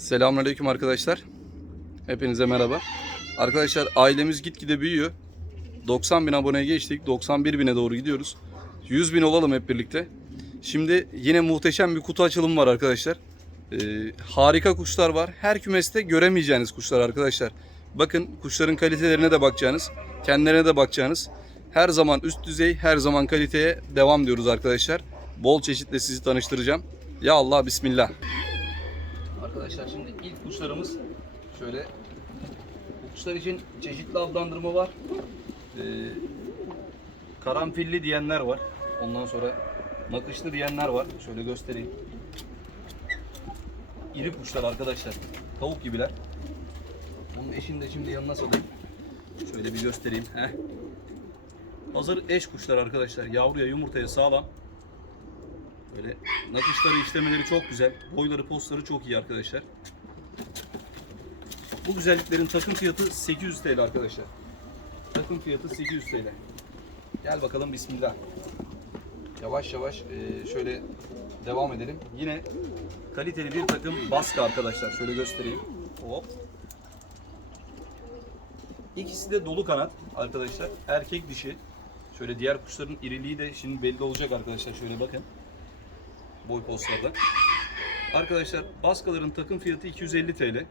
Selamünaleyküm arkadaşlar. Hepinize merhaba. Arkadaşlar ailemiz gitgide büyüyor. 90 bin aboneye geçtik. 91 bine doğru gidiyoruz. 100 bin olalım hep birlikte. Şimdi yine muhteşem bir kutu açılımı var arkadaşlar. Ee, harika kuşlar var. Her kümeste göremeyeceğiniz kuşlar arkadaşlar. Bakın kuşların kalitelerine de bakacağınız, kendilerine de bakacağınız. Her zaman üst düzey, her zaman kaliteye devam diyoruz arkadaşlar. Bol çeşitle sizi tanıştıracağım. Ya Allah bismillah. Arkadaşlar şimdi ilk kuşlarımız şöyle bu kuşlar için çeşitli adlandırma var. Ee, karanfilli diyenler var. Ondan sonra nakışlı diyenler var. Şöyle göstereyim. İri kuşlar arkadaşlar. Tavuk gibiler. Onun eşini de şimdi yanına salayım. Şöyle bir göstereyim. Heh. Hazır eş kuşlar arkadaşlar. Yavruya yumurtaya sağlam. Böyle nakışları işlemeleri çok güzel. Boyları postları çok iyi arkadaşlar. Bu güzelliklerin takım fiyatı 800 TL arkadaşlar. Takım fiyatı 800 TL. Gel bakalım bismillah. Yavaş yavaş e, şöyle devam edelim. Yine kaliteli bir takım baskı arkadaşlar. Şöyle göstereyim. Hop. İkisi de dolu kanat arkadaşlar. Erkek dişi. Şöyle diğer kuşların iriliği de şimdi belli olacak arkadaşlar. Şöyle bakın boy postlarda. Arkadaşlar baskaların takım fiyatı 250 TL.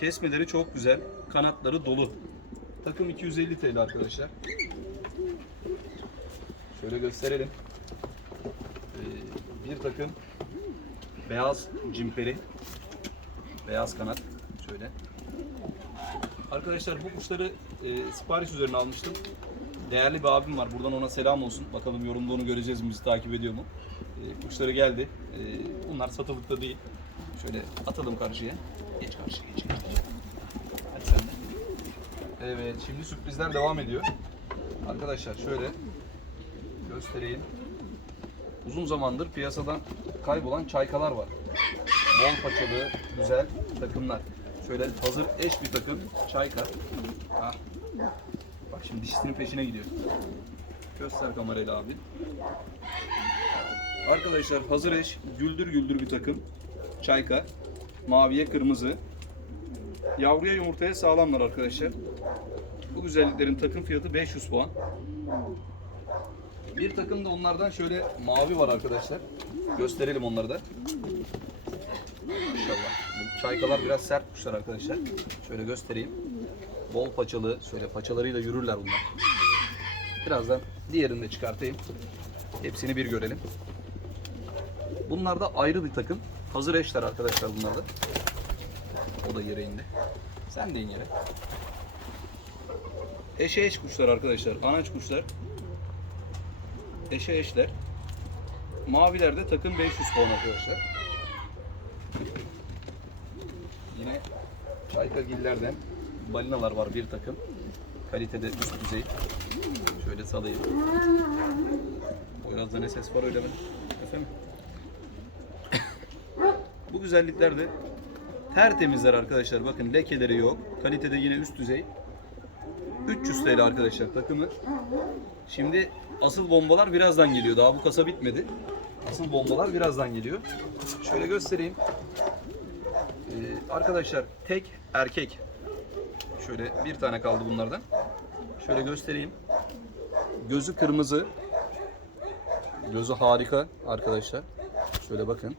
Kesmeleri çok güzel. Kanatları dolu. Takım 250 TL arkadaşlar. Şöyle gösterelim. Ee, bir takım beyaz cimperi. Beyaz kanat. Şöyle. Arkadaşlar bu kuşları e, sipariş üzerine almıştım. Değerli bir abim var. Buradan ona selam olsun. Bakalım yorumda onu göreceğiz mi? Bizi takip ediyor mu? Kuşları geldi. E, bunlar satılıkta değil. Şöyle atalım karşıya. Geç karşıya geç. geç. Hadi sen de. Evet şimdi sürprizler devam ediyor. Arkadaşlar şöyle göstereyim. Uzun zamandır piyasadan kaybolan çaykalar var. Bol paçalı, güzel takımlar. Şöyle hazır eş bir takım çayka. Ah. Bak şimdi dişisinin peşine gidiyor. Göster kamerayla abi. Arkadaşlar hazır eş güldür güldür bir takım. Çayka. Maviye kırmızı. Yavruya yumurtaya sağlamlar arkadaşlar. Bu güzelliklerin takım fiyatı 500 puan. Bir takım da onlardan şöyle mavi var arkadaşlar. Gösterelim onları da. İnşallah. Bu çaykalar biraz sert kuşlar arkadaşlar. Şöyle göstereyim. Bol paçalı, şöyle paçalarıyla yürürler bunlar. Birazdan diğerini de çıkartayım. Hepsini bir görelim. Bunlar da ayrı bir takım. Hazır eşler arkadaşlar bunlar da. O da yere indi. Sen de in yere. Eşe eş kuşlar arkadaşlar. Anaç kuşlar. Eşe eşler. Mavilerde takım 500 puan arkadaşlar. Yine Çaykagillerden balinalar var bir takım. Kalitede üst düzey. Şöyle salayım. Poyraz'da ne ses var öyle mi? Efendim? Bu güzellikler de tertemizler arkadaşlar. Bakın lekeleri yok. Kalitede yine üst düzey. 300 TL arkadaşlar takımı. Şimdi asıl bombalar birazdan geliyor. Daha bu kasa bitmedi. Asıl bombalar birazdan geliyor. Şöyle göstereyim. Ee, arkadaşlar tek erkek. Şöyle bir tane kaldı bunlardan. Şöyle göstereyim. Gözü kırmızı. Gözü harika arkadaşlar. Şöyle bakın.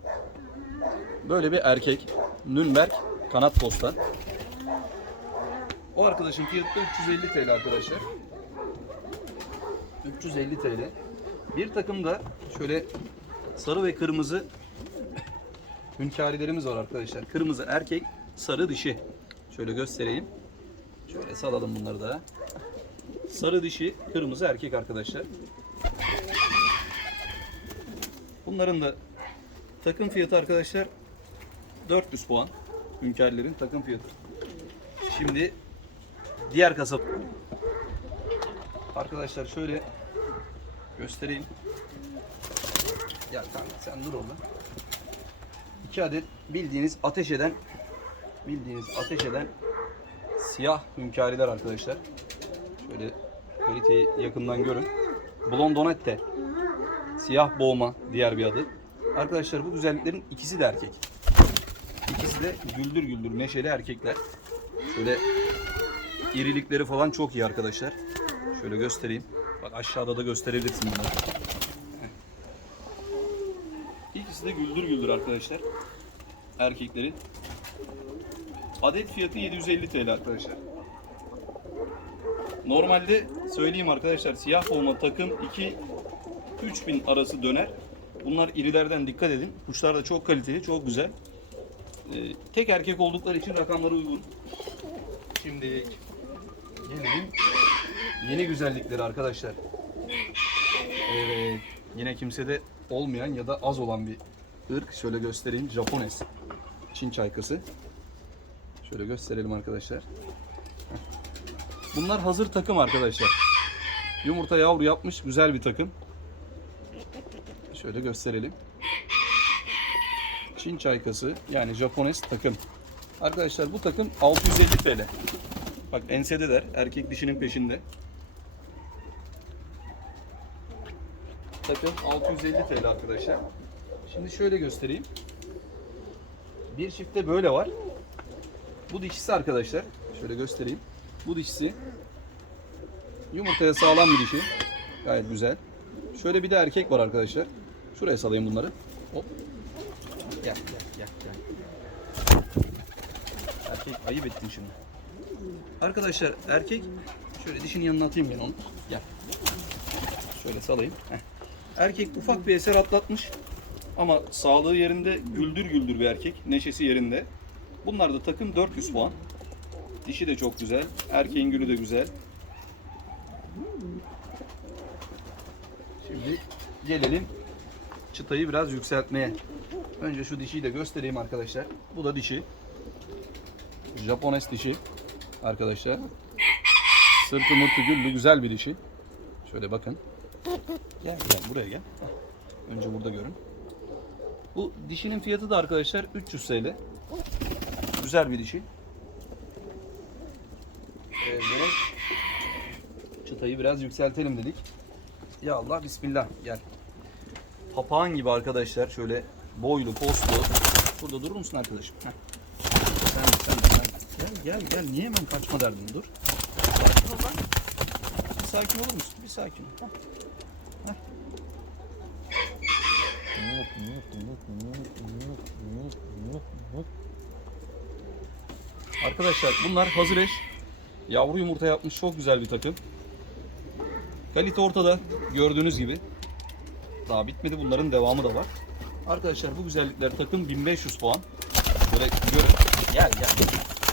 Böyle bir erkek. Nürnberg kanat posta. O arkadaşın fiyatı da 350 TL arkadaşlar. 350 TL. Bir takım da şöyle sarı ve kırmızı hünkârilerimiz var arkadaşlar. Kırmızı erkek, sarı dişi. Şöyle göstereyim. Şöyle salalım bunları da. Sarı dişi, kırmızı erkek arkadaşlar. Bunların da takım fiyatı arkadaşlar 400 puan. Hünkârlerin takım fiyatı. Şimdi diğer kasap. Arkadaşlar şöyle göstereyim. Ya kanka sen dur orada. İki adet bildiğiniz ateş eden bildiğiniz ateş eden siyah hünkâriler arkadaşlar. Şöyle kaliteyi yakından görün. Blondonette. Siyah boğma diğer bir adı. Arkadaşlar bu güzelliklerin ikisi de erkek. İkisi de güldür güldür neşeli erkekler. Şöyle irilikleri falan çok iyi arkadaşlar. Şöyle göstereyim. Bak aşağıda da gösterebilirsin. Heh. İkisi de güldür güldür arkadaşlar. Erkekleri. Adet fiyatı 750 TL arkadaşlar. Normalde söyleyeyim arkadaşlar siyah forma takım 2 3000 arası döner. Bunlar irilerden dikkat edin. Kuşlar da çok kaliteli, çok güzel. Ee, tek erkek oldukları için rakamları uygun. Şimdi gelelim yeni güzellikleri arkadaşlar. Evet, yine kimsede olmayan ya da az olan bir ırk. Şöyle göstereyim. Japones. Çin çaykası. Şöyle gösterelim arkadaşlar. Bunlar hazır takım arkadaşlar. Yumurta yavru yapmış güzel bir takım. Şöyle gösterelim. Çin çaykası yani Japones takım. Arkadaşlar bu takım 650 TL. Bak ensedeler erkek dişinin peşinde. Takım 650 TL arkadaşlar. Şimdi şöyle göstereyim. Bir çifte böyle var. Bu dişisi arkadaşlar. Şöyle göstereyim. Bu dişisi. Yumurtaya sağlam bir dişi. Gayet güzel. Şöyle bir de erkek var arkadaşlar. Şuraya salayım bunları. Hop. Gel gel gel. Erkek ayıp ettim şimdi. Arkadaşlar erkek şöyle dişinin yanına atayım ben onu. Gel. Şöyle salayım. Heh. Erkek ufak bir eser atlatmış. Ama sağlığı yerinde güldür güldür bir erkek. Neşesi yerinde. Bunlar da takım 400 puan. Dişi de çok güzel. Erkeğin gülü de güzel. Şimdi gelelim çıtayı biraz yükseltmeye. Önce şu dişiyi de göstereyim arkadaşlar. Bu da dişi. Japones dişi arkadaşlar. Sırtı mırtı güllü güzel bir dişi. Şöyle bakın. Gel gel buraya gel. Önce burada görün. Bu dişinin fiyatı da arkadaşlar 300 TL. Güzel bir dişi. Ee, çıtayı biraz yükseltelim dedik. Ya Allah bismillah gel. Papağan gibi arkadaşlar şöyle boylu postlu. Burada durur musun arkadaşım? Heh. Sen sen sen. Gel gel gel niye hemen kaçma derdin dur. Sakin ol lan. Bir sakin olur musun? Bir sakin ol. Arkadaşlar bunlar hazır eş. Yavru yumurta yapmış çok güzel bir takım. Kalite ortada gördüğünüz gibi. Daha bitmedi bunların devamı da var. Arkadaşlar bu güzellikler takım 1500 puan. Böyle gör. Gel gel.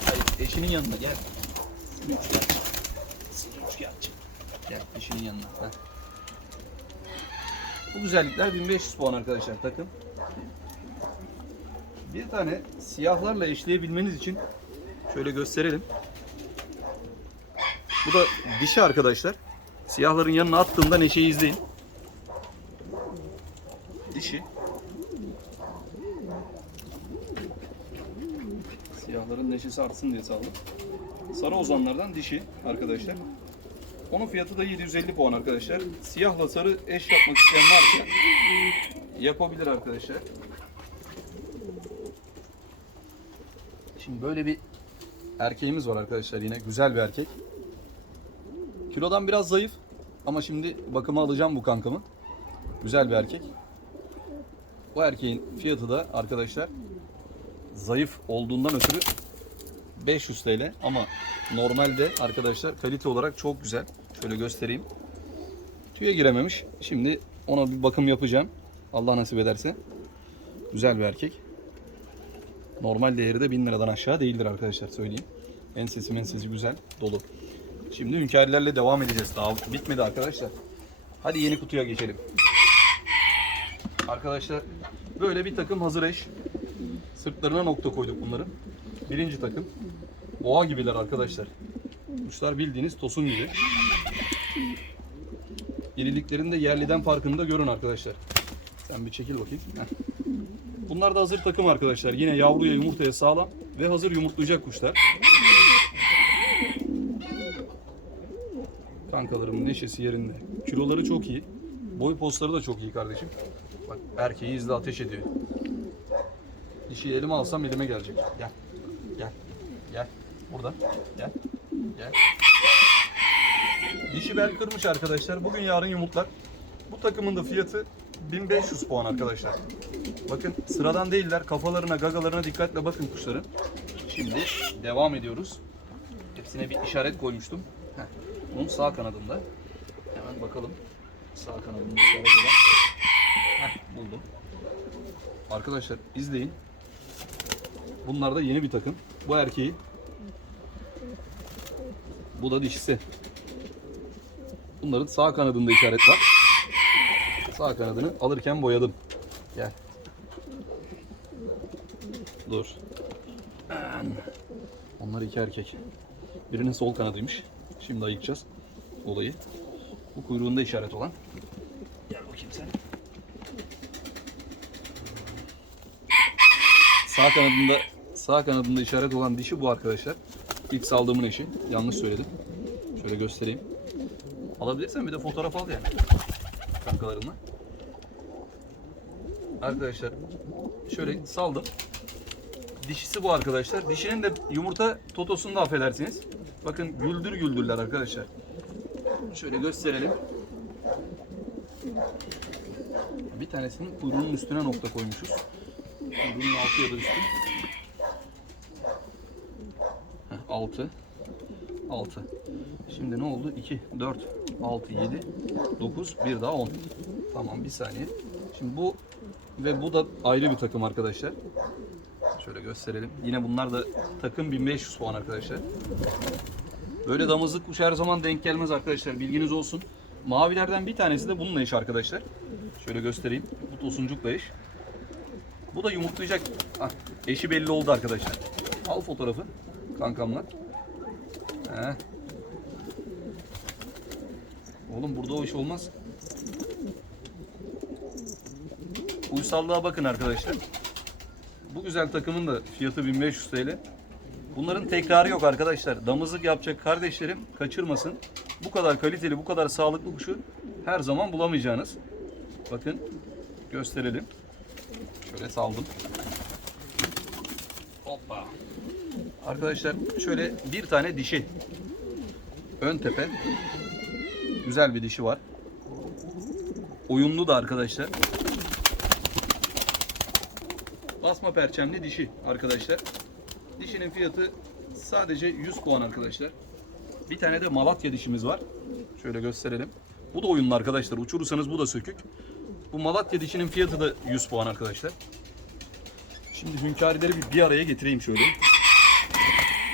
Hayır, eşinin yanına gel. Üç gel. Üç gel. Gel eşinin yanına. Heh. Bu güzellikler 1500 puan arkadaşlar takım. Bir tane siyahlarla eşleyebilmeniz için şöyle gösterelim. Bu da dişi arkadaşlar. Siyahların yanına attığımda neşeyi izleyin. Dişi. Siyahların neşesi artsın diye saldım. Sarı ozanlardan dişi arkadaşlar. Onun fiyatı da 750 puan arkadaşlar. Siyahla sarı eş yapmak isteyen varsa yapabilir arkadaşlar. Şimdi böyle bir erkeğimiz var arkadaşlar yine güzel bir erkek. Kilodan biraz zayıf ama şimdi bakıma alacağım bu kankamı. Güzel bir erkek. Bu erkeğin fiyatı da arkadaşlar zayıf olduğundan ötürü 500 TL ama normalde arkadaşlar kalite olarak çok güzel. Şöyle göstereyim. Tüye girememiş. Şimdi ona bir bakım yapacağım. Allah nasip ederse. Güzel bir erkek. Normal değeri de 1000 liradan aşağı değildir arkadaşlar söyleyeyim. Ensesi mensesi güzel, dolu. Şimdi hünkârlarla devam edeceğiz. Daha bitmedi arkadaşlar. Hadi yeni kutuya geçelim. Arkadaşlar böyle bir takım hazır eş. Sırtlarına nokta koyduk bunların. Birinci takım. Boğa gibiler arkadaşlar. Kuşlar bildiğiniz tosun gibi. İriliklerin de yerliden farkını da görün arkadaşlar. Sen bir çekil bakayım. Heh. Bunlar da hazır takım arkadaşlar. Yine yavruya yumurtaya sağlam ve hazır yumurtlayacak kuşlar. Kankalarımın neşesi yerinde. Kiloları çok iyi. Boy postları da çok iyi kardeşim. Bak erkeği izle ateş ediyor. Dişiyi elime alsam elime gelecek. Gel. Gel. Gel. Burada. Gel. Gel. Dişi bel kırmış arkadaşlar. Bugün yarın yumurtlar. Bu takımın da fiyatı 1500 puan arkadaşlar. Bakın sıradan değiller. Kafalarına, gagalarına dikkatle bakın kuşların. Şimdi devam ediyoruz. Hepsine bir işaret koymuştum. Heh. Bunun sağ kanadında. Hemen bakalım. Sağ kanadında işaret. Heh, buldum. Arkadaşlar izleyin. Bunlar da yeni bir takım. Bu erkeği. Bu da dişisi. Bunların sağ kanadında işaret var. Sağ kanadını alırken boyadım. Gel. Dur. Onlar iki erkek. Birinin sol kanadıymış. Şimdi ayıkacağız olayı. Bu kuyruğunda işaret olan. Gel bakayım sen. Sağ kanadında sağ kanadında işaret olan dişi bu arkadaşlar. İlk saldığımın eşi. Yanlış söyledim. Şöyle göstereyim. Alabilirsen bir de fotoğraf al yani. Kankalarınla. Arkadaşlar şöyle saldım. Dişisi bu arkadaşlar. Dişinin de yumurta totosunu da affedersiniz. Bakın güldür güldürler arkadaşlar. Şöyle gösterelim. Bir tanesinin kuyruğunun üstüne nokta koymuşuz. Kuyruğunun altı ya da üstü. Heh, altı. Altı. Şimdi ne oldu? 2, 4, 6, 7, 9, bir daha 10. Tamam bir saniye. Şimdi bu ve bu da ayrı bir takım arkadaşlar. Şöyle gösterelim. Yine bunlar da takım 1500 puan arkadaşlar. Böyle damızlık kuş her zaman denk gelmez arkadaşlar. Bilginiz olsun. Mavilerden bir tanesi de bununla eş arkadaşlar. Şöyle göstereyim. Bu tosuncukla eş. Bu da yumurtlayacak. Ah, eşi belli oldu arkadaşlar. Al fotoğrafı kankamla. Heh. Oğlum burada o iş olmaz. Uysallığa bakın arkadaşlar. Bu güzel takımın da fiyatı 1500 TL. Bunların tekrarı yok arkadaşlar. Damızlık yapacak kardeşlerim kaçırmasın. Bu kadar kaliteli, bu kadar sağlıklı kuşu her zaman bulamayacağınız. Bakın gösterelim. Şöyle saldım. Hoppa. Arkadaşlar şöyle bir tane dişi. Ön tepe. Güzel bir dişi var. Uyumlu da arkadaşlar. Basma perçemli dişi arkadaşlar. Dişinin fiyatı sadece 100 puan arkadaşlar. Bir tane de Malatya dişimiz var. Şöyle gösterelim. Bu da oyunlu arkadaşlar. Uçurursanız bu da sökük. Bu Malatya dişinin fiyatı da 100 puan arkadaşlar. Şimdi hünkârileri bir, bir araya getireyim şöyle.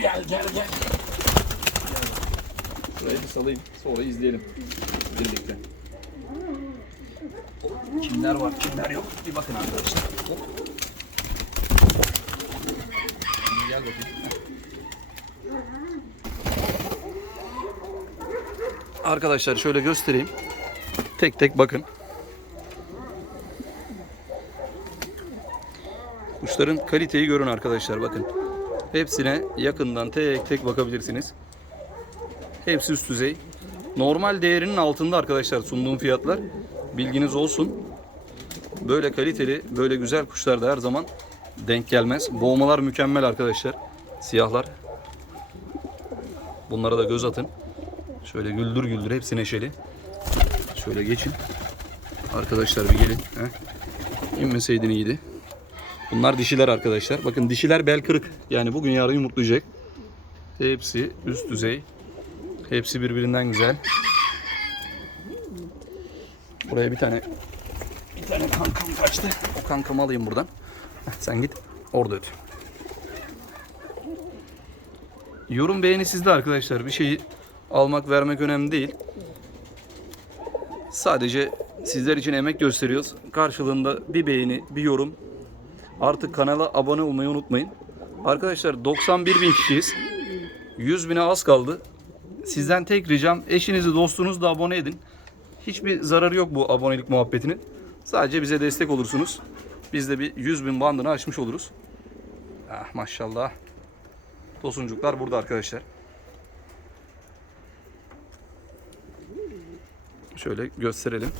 Gel gel gel. Şurayı bir salayım. Sonra izleyelim. Birlikte. Kimler var kimler yok. Bir bakın arkadaşlar. Hop. Şimdi Gel bakayım. Arkadaşlar şöyle göstereyim. Tek tek bakın. Kuşların kaliteyi görün arkadaşlar bakın. Hepsine yakından tek tek bakabilirsiniz. Hepsi üst düzey. Normal değerinin altında arkadaşlar sunduğum fiyatlar. Bilginiz olsun. Böyle kaliteli, böyle güzel kuşlar da her zaman denk gelmez. Boğmalar mükemmel arkadaşlar. Siyahlar. Bunlara da göz atın. Şöyle güldür güldür hepsi neşeli. Şöyle geçin. Arkadaşlar bir gelin. Heh. İnmeseydin iyiydi. Bunlar dişiler arkadaşlar. Bakın dişiler bel kırık. Yani bugün yarın yumurtlayacak. Hepsi üst düzey. Hepsi birbirinden güzel. Buraya bir tane bir tane kankam kaçtı. O kankamı alayım buradan. Sen git orada öt. Yorum beğeni sizde arkadaşlar. Bir şeyi almak vermek önemli değil. Sadece sizler için emek gösteriyoruz. Karşılığında bir beğeni, bir yorum. Artık kanala abone olmayı unutmayın. Arkadaşlar 91 bin kişiyiz. 100 bine az kaldı. Sizden tek ricam eşinizi dostunuzu da abone edin. Hiçbir zararı yok bu abonelik muhabbetinin. Sadece bize destek olursunuz. Biz de bir 100 bin bandını aşmış oluruz. Ah maşallah. Tosuncuklar burada arkadaşlar. Şöyle gösterelim.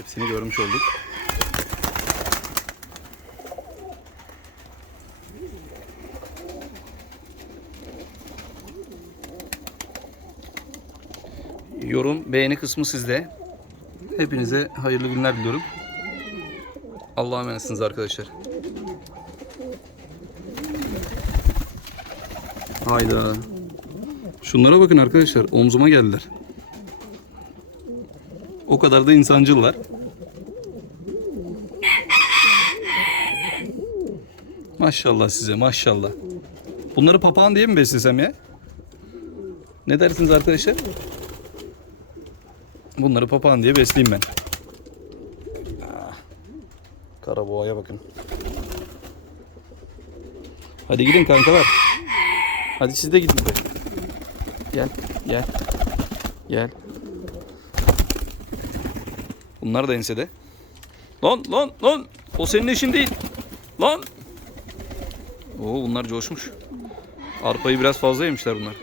Hepsini görmüş olduk. Yorum, beğeni kısmı sizde. Hepinize hayırlı günler diliyorum. Allah'a emanetsiniz arkadaşlar. Hayda. Şunlara bakın arkadaşlar. Omzuma geldiler. O kadar da insancıllar. Maşallah size maşallah. Bunları papağan diye mi beslesem ya? Ne dersiniz arkadaşlar? Bunları papağan diye besleyeyim ben. Ah, Karaboğaya bakın. Hadi gidin kankalar. Hadi siz de gidin be. Gel, gel. Gel. Bunlar da ensede. Lan lan lan. O senin işin değil. Lan. Oo bunlar coşmuş. Arpayı biraz fazla yemişler bunlar.